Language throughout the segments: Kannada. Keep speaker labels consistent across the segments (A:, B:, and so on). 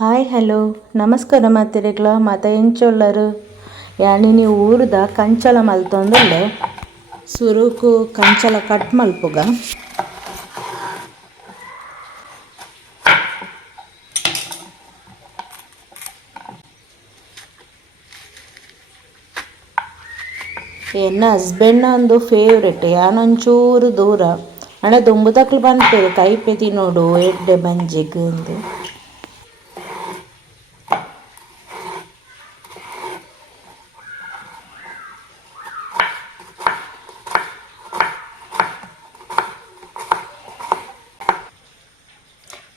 A: Hi, hello. ನಮಸ್ಕಾರ ಮಾತಿರಿಗಳ, ಮಾತ ಎಂಚೋಳ್ಳರು ಯಾಣಿ ನೀವು ಊರದ ಕಂಚಲ ಮಲ್ತೊಂದುಲ್ಲೆ? ಸುರುಕು ಕಂಚಲ ಕಟ್ ಮಲ್ಪುಗ? ಎನ್ನ ಹಸ್ಬೆಂಡ್ನ ಒಂದು ಫೇವ್ರೆಟ್ ಯಾನೊಂಚೂರು ದೂರ. ಅಣ್ಣ ದುಂಬುದಕ್ಲು ಬಂದ್ಪೇರು, ಕೈಪೇತಿ ನೋಡು, ಎಡ್ಡೆ ಬಂಜಿಗೆ ಅಂದು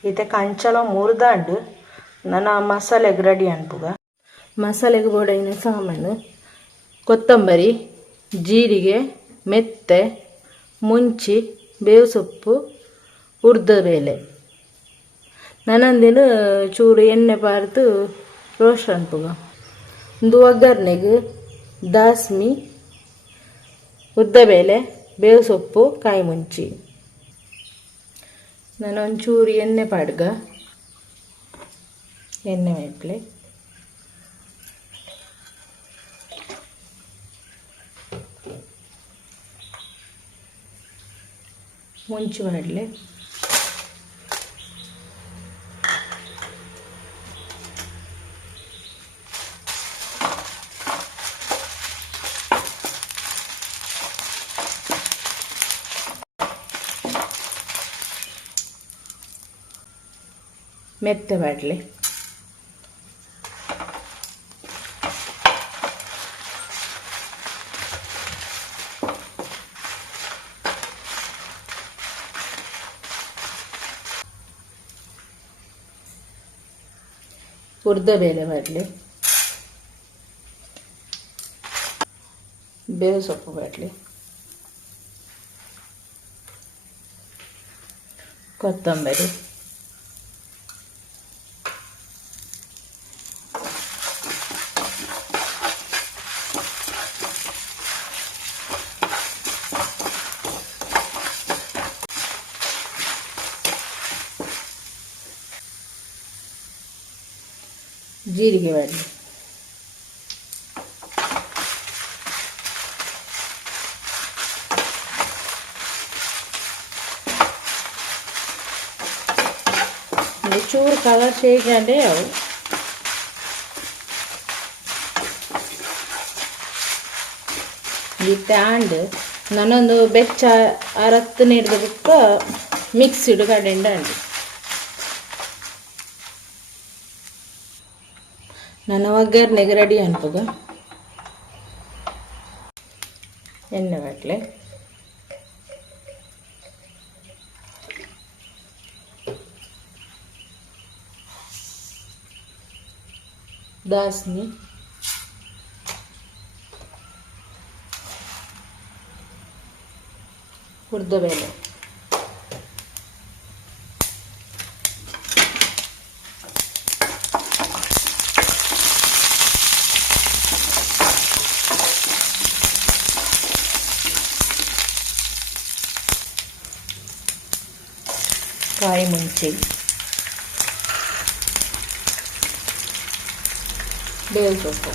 A: ಇತ್ತೆ ಕಂಚಲ ಮುರ್ದಾಂಡ್ ನನ್ನ ಮಸಾಲೆಗ್ ರೆಡಿ ಅನ್ಪುಗ ಮಸಾಲೆಗ್ ಬೋಡೈನ ಸಾಮಾನು, ಕೊತ್ತಂಬರಿ, ಜೀರಿಗೆ, ಮೆತ್ತೆ, ಮುಂಚಿ ಬೇವು ಸೊಪ್ಪು ಉರ್ದಬೇಳೆ ನನಂದಿನ ಚೂರು ಎಣ್ಣೆ ಪಾರ್ದು ರೋಸ್ಟ್ ಅನ್ಪುಗ ಒಂದು ಒಗ್ಗರಣೆಗೆ ದಾಸ್ಮಿ ಉದ್ದಬೇಳೆ ಬೇವು ಸೊಪ್ಪು ಕಾಯಿ ಮುಂಚಿ. ನಾನು ಒಂಚೂರು ಎಣ್ಣೆ ಪಾಡ್ಗ. ಎಣ್ಣೆ ಮೇಪ್ಲೆ. ಮುಂಚೆ ಮಾಡಲೆ. ಮೆತ್ತ ಮಾಡಲಿ ಬೇಳೆ ಮಾಡಲಿ ಬೇವು ಸೊಪ್ಪು ಮಾಡಲಿ ಕೊತ್ತಂಬರಿ ಜೀರಿಗೆ ಮಾಡಲಿ ಚೂರು ಕಲರ್ ಸೇರಿಕೊಂಡೆ ಅವು ಈ ಟ್ಯಾಂಡ್ ನಾನೊಂದು ಬೆಚ್ಚ ಅರತ್ತು ನೀಡಬೇಕು ಮಿಕ್ಸಿಡ್ ಕಡೆಂಡ ಅಂಡಿ ನನ್ನ ಒಗ್ಗರಣೆಗೆ ರೆಡಿ ಅನ್ಪುಗ ಎಣ್ಣೆ ಬಾಟ್ಲೆ ದಾಸ್ನಿ ಹುರಿದಬೇಳೆ ಕಾಯಿ ಮುಂಚೆ ಬೇವು ಸೊಪ್ಪು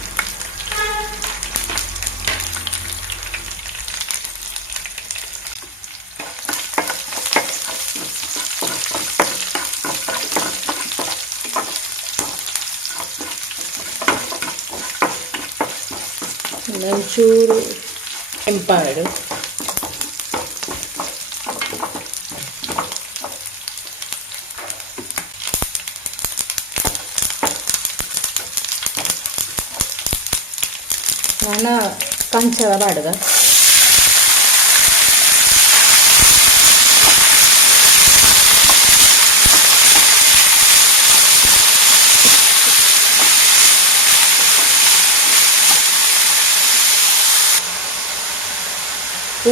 A: ಒಂಚೂರು ಕೆಂಪಾಡು ನಾನು ಕಂಚದ ಬಾಡುಗ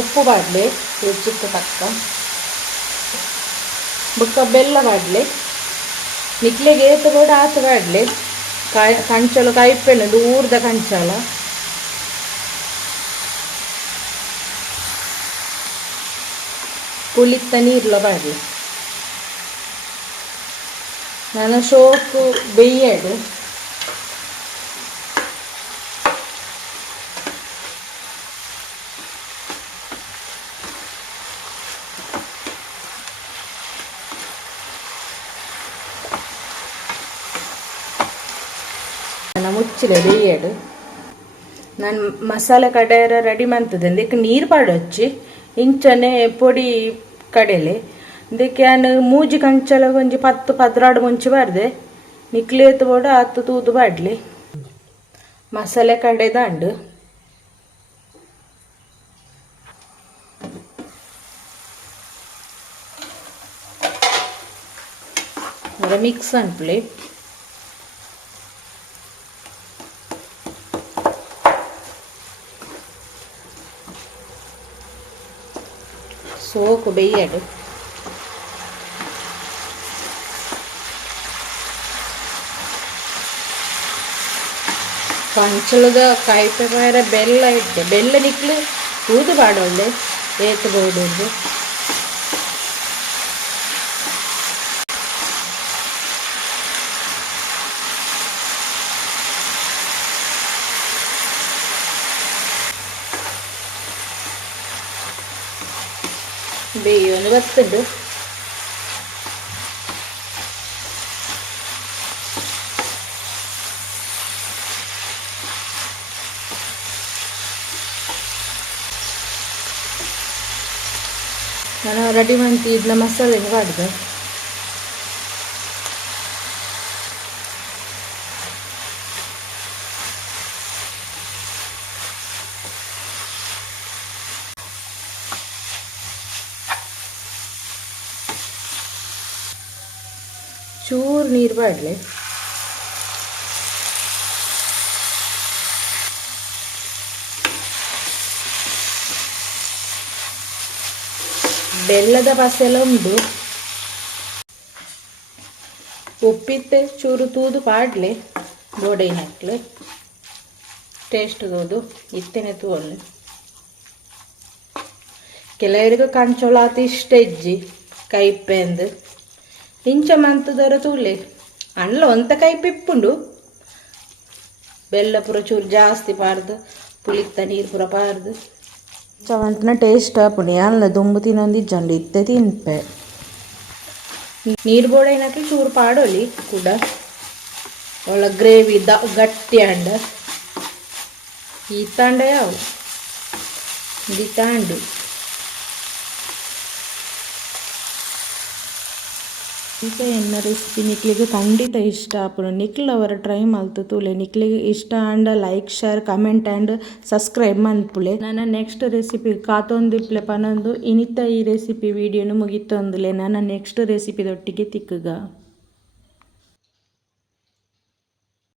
A: ಉಪ್ಪು ಬಾಡಲೆ ರುಚಿಗೆ ತಕ್ಕ ಬುಕ್ಕ ಬೆಲ್ಲ ಬಾಡಲೆ ನಿಕ್ಲೆಗೆ ಏತು ಕೂಡ ಆತು ಬಾಡಲೆ ಕಾಯಿ ಕಂಚಲು ಕಾಯಿಪ್ಪೆಣ್ಣೆ ದೂರದ ಕಂಚಾಲ ಕುಳಿತ ನೀರ್ಲ ಬಾಡಲೆ ನನ್ನ ಶೋಕು ಬೆಯ್ಯಡು ನನ್ನ ಮುಚ್ಚಿಲೆ ಬೆಯ್ಯಡು ನಾನು ಮಸಾಲೆ ಕಡೆಯರ ರೆಡಿ ಮಾಡ್ತದೆ ಅದಕ್ಕೆ ನೀರು ಪಾಡೊಚ್ಚಿ ಇಂಚನೆ ಪೊಡಿ ಕಡೆಲೆ. ಅದಕ್ಕೆ ನಾನು ಮೂಜಿ ಕಂಚಲ ಒಂಜಿ ಪತ್ತು ಪದ್ರಾಡು ಮುಂಚೆ ಬಾರ್ದೆ. ನಿಕ್ಲೇತ್ ಬೋಡ ಹತ್ತು ತೂದು ಬಾಡ್ಲಿ ಮಸಾಲೆ ಕಡೆ ದಂಡು. ಮಿಕ್ಸ್ ಅನ್ಪ್ಲಿ ಸೋಕು ಬೆಯ್ಯಡು ಕಂಚಲದ ಕಾಯಿಪೆರ ಬೆಲ್ಲ ಇಟ್ಟೆ ಬೆಲ್ಲ ನಿಕ್ಲು ಊದು ಪಾಡೊಳ್ಳೆ ಏತು ಬೋಡುಂದು ബേയോന് വെക്കുന്നുണ്ട് ഞാൻ ഓൾറെഡി മന്തിയിടുന്ന മസാലയും കാട്ടുന്നത് ಚೂರು ನೀರು ಬಾಡಲೆ. ಬೆಲ್ಲದ ಬಸೆಲ್ಲ ಉಂಟು. ಉಪ್ಪಿತ್ತೆ ಚೂರು ತೂದು ಪಾಡ್ಲೆ ಬೋಡೆ ಹಾಕ್ಲೆ. ಟೇಸ್ಟ್ ತೋದು ಇತ್ತೇನೆ ತೂವಲ್ಲೆ. ಕಂಚೋಳ ಕಂಚೋಳಾತಿ ಇಷ್ಟ ಇಜ್ಜಿ ಕೈಪೆಂದು. ಇಂಚ ಮಂತದರ ತೂಲೆ ಅಂಡ್ಲ ಒಂತ ಕೈ ಪಿಪ್ಪುಂಡು. ಬೆಲ್ಲ ಪೂರ ಚೂರು ಜಾಸ್ತಿ ಪಾಡ್ದು ಪುಳಿತ್ತ ನೀರು ಪೂರ ಪಾಡ್ದು. ಚವಂತನ ಟೇಸ್ಟ್ ಪುಣಿ ಅಲ್ಲ ದುಂಬು ತಿನ್ನೊಂದು ಜಂಡು ಇತ್ತೆ ತಿನ್ಪೆ. ನೀರು ಬೋಡೈನಕ್ಕೆ ಚೂರು ಪಾಡೋಲಿ ಕೂಡ. ಒಳ್ಳೆ ಗ್ರೇವಿ ದ ಗಟ್ಟಿ ಅಂಡ. ಈ ತಾಂಡ ಯಾವ ಇದು ತಾಂಡು. ಈಗ ಎನ್ನ ರೆಸಿಪಿ ನಿಕ್ಲಿಗೆ ಖಂಡಿತ ಇಷ್ಟ. ಆಪುನು ನಿಕ್ಲ್ ಅವರ ಟ್ರೈ ಮಲ್ತುತುಲೆ ನಿಕ್ಲಿಗೆ ಇಷ್ಟ and like share comment and subscribe ಮನ್ಪುಲೆ ನನ್ನ ನೆಕ್ಸ್ಟ್ ರೆಸಿಪಿ ಕಾತೊಂದಿಪ್ಲೆ ಪನೊಂದು ಇನಿತ ಈ ರೆಸಿಪಿ ವಿಡಿಯೋನು ಮುಗಿತೊಂದುಲೆ. ನನ್ನ ನೆಕ್ಸ್ಟ್ ರೆಸಿಪಿದೊಟ್ಟಿಗೆ ತಿಕ್ಕುಗ.